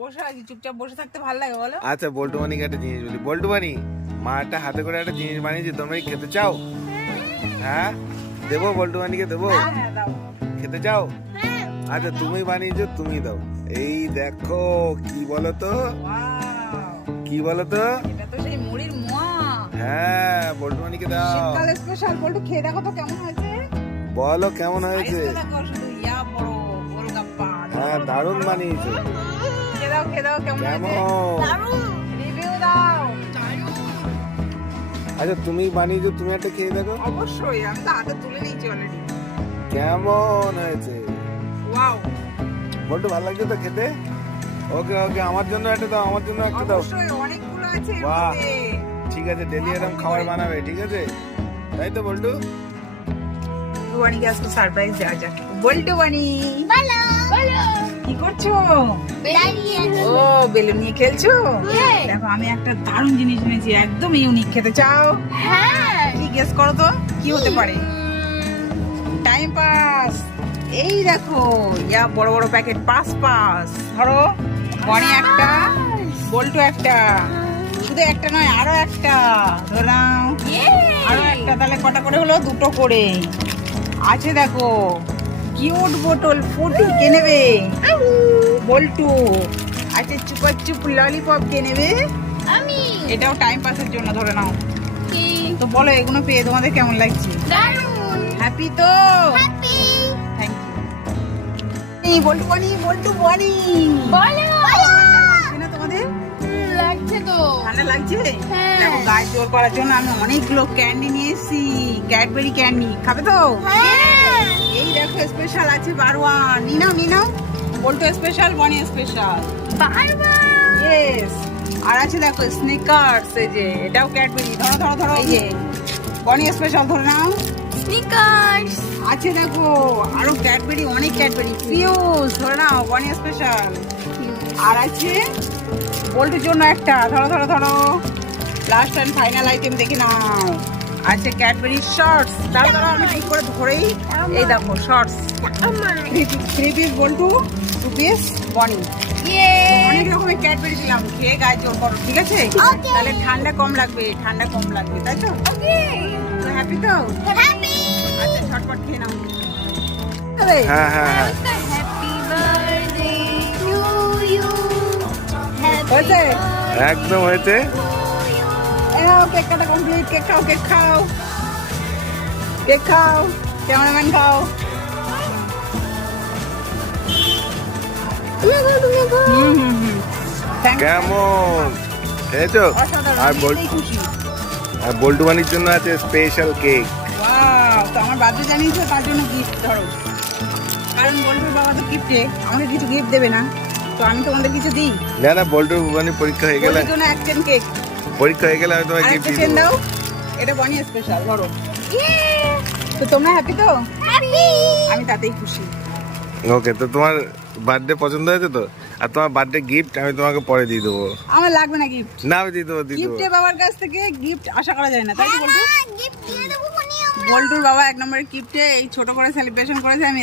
বসে আছি চুপচাপ বসে থাকতে ভালো লাগে বলো। আচ্ছা বল্টু বানিকে একটা জিনিস বলি। বল্টু বানি মা একটা হাতে করে একটা জিনিস বানিয়েছি তোমরা কি খেতে চাও? হ্যাঁ? দেবো বল্টু বানিকে দেবো? হ্যাঁ হ্যাঁ দাও। খেতে চাও? আচ্ছা তুমি বানিয়েছো তুমি দাও। এই দেখো কি বলো তো কি বলো তো এটা তো সেই মুড়ির মোয়া। হ্যাঁ বল্টু বানিকে দাও। শীতকালে স্পেশাল বলটু খেয়ে দেখো তো কেমন হয়েছে। বলো কেমন হয়েছে? দেখো শুধু হ্যাঁ দারুণ বানিয়েছো। কেমন হয়েছে? রিভিউ দাও। আচ্ছা তুমি বানিয়েছো তুমি একটা খেয়ে দেখো। অবশ্যই আমি তো হাতে তুলে নিয়েছি অলরেডি কেমন হয়েছে? ওয়াও। বল্টু ভালো লাগছে তো খেতে? ওকে ওকে আমার জন্য একটা দাও আমার জন্য একটা দাও। অবশ্যই অনেকগুলো আছে বাহ। ঠিক আছে ডেলি এরকম খাবার বানাবে ঠিক আছে? তাই তো বল্টু? আজকে সারপ্রাইজ দেওয়া যাক। বল্টু বানি। বলো বলো। কি করছ? ও বেলুন নিয়ে খেলছো? হ্যাঁ। দেখো আমি একটা দারুণ জিনিস নিয়েছি একদম ইউনিক খেতে চাও? হ্যাঁ। কি গেস করো তো কি হতে পারে? টাইম পাস এই দেখো ইয়া বড় বড় প্যাকেট পাস পাস ধরো বনি একটা বল্টু একটা শুধু একটা নয় আরও একটা। ধরাও আরও একটা তাহলে কটা করে হলো? দুটো করে। আছে দেখো। কিউট বোতল ফুটি কে নেবে বল্টু আচ্ছা চুপা চুপ ললিপপ কে নেবে আমি এটাও টাইম পাসের জন্য ধরে নাও। তো বলো এগুলো পেয়ে তোমাদের কেমন লাগছে? হ্যাপি তো? হ্যাপি থ্যাংক ইউ বল্টু বনি বল্টু বনি। বলো। লাগছে তো। ঠান্ডা লাগছে? হ্যাঁ। দেখো গায়ে জোর করার জন্য আমি অনেকগুলো ক্যান্ডি নিয়ে এসেছি। ক্যাডবেরি ক্যান্ডি খাবে তো? হ্যাঁ। এই দেখো স্পেশাল আছে বারোয়ান। নি নাও নি নাও। স্পেশাল বনি স্পেশাল ইয়েস আর আছে দেখো স্নিকার্স এই যে এটাও ক্যাডবেরি ধরো ধরো ধরো এই যে বনি স্পেশাল ধরে নাও। স্নিকার্স আছে দেখো আরও ক্যাডবেরি অনেক ক্যাডবেরি ফিউজ ধরে নাও বনি স্পেশাল আর আছে বল্টুর জন্য একটা। ধরো ধরো ধরো। লাস্ট অ্যান্ড ফাইনাল আইটেম দেখি নাও। আছে ক্যাডবেরি শর্টস ধরো ধরো আমি ঠিক করে ধরেই এই দেখো শর্টস থ্রি পিস বল্টু টু পিস বনি অনেক রকমের ক্যাডবেরি দিলাম খেয়ে গায়ে জোর করো ঠিক আছে? তাহলে ঠান্ডা কম লাগবে ঠান্ডা কম লাগবে তাই তো? হ্যাপি তো আচ্ছা ঝটপট খেয়ে নাও। আরে, হ্যাঁ হ্যাঁ হয়েছে? একদম হয়েছে। কেক কাটা কমপ্লিট কেক খাও কেক খাও। কেক খাও ক্যামেরাম্যান খাও. কেমন? খেয়েছো? অসাধারণ আর আমি বল এতেই খুশি। আর বল্টু বানির জন্য আছে স্পেশাল কেক ওয়াও তো আমার বার্থডে জানিয়েছো তার জন্য গিফট ধরো। কারণ বল্টুর বাবা তো গিফটে আমাকে কিছু গিফট দেবে না। তো আমি তোমাদের কিছু দিই? না না বল্টু বানি পরীক্ষা হয়ে গেলে জন্য এক চেন কেক পরীক্ষা হয়ে গেলে আমি তোমায় আর গিফট একটা দিয়ে চেন দেবো। দাও। এটা বনি স্পেশাল ধরো। ইয়ে তো তোমরা হ্যাপি তো? হ্যাপি আমি তাতেই খুশি। ওকে তো তোমার বার্থডে পছন্দ হয়েছে তো? আর তোমার বার্থডে গিফট আমি তোমাকে পরে দিয়ে দেবো। আমার লাগবে না গিফট না আমি দিয়ে দেবো দিয়ে দেবো। গিফটে বাবার কাছ থেকে গিফট আশা করা যায় না তাই তো বল্টু? গিফট দিয়ে দেবো বল্টুর বাবা এক নম্বরের গিফটে এই ছোট করে সেলিব্রেশন করেছে আমি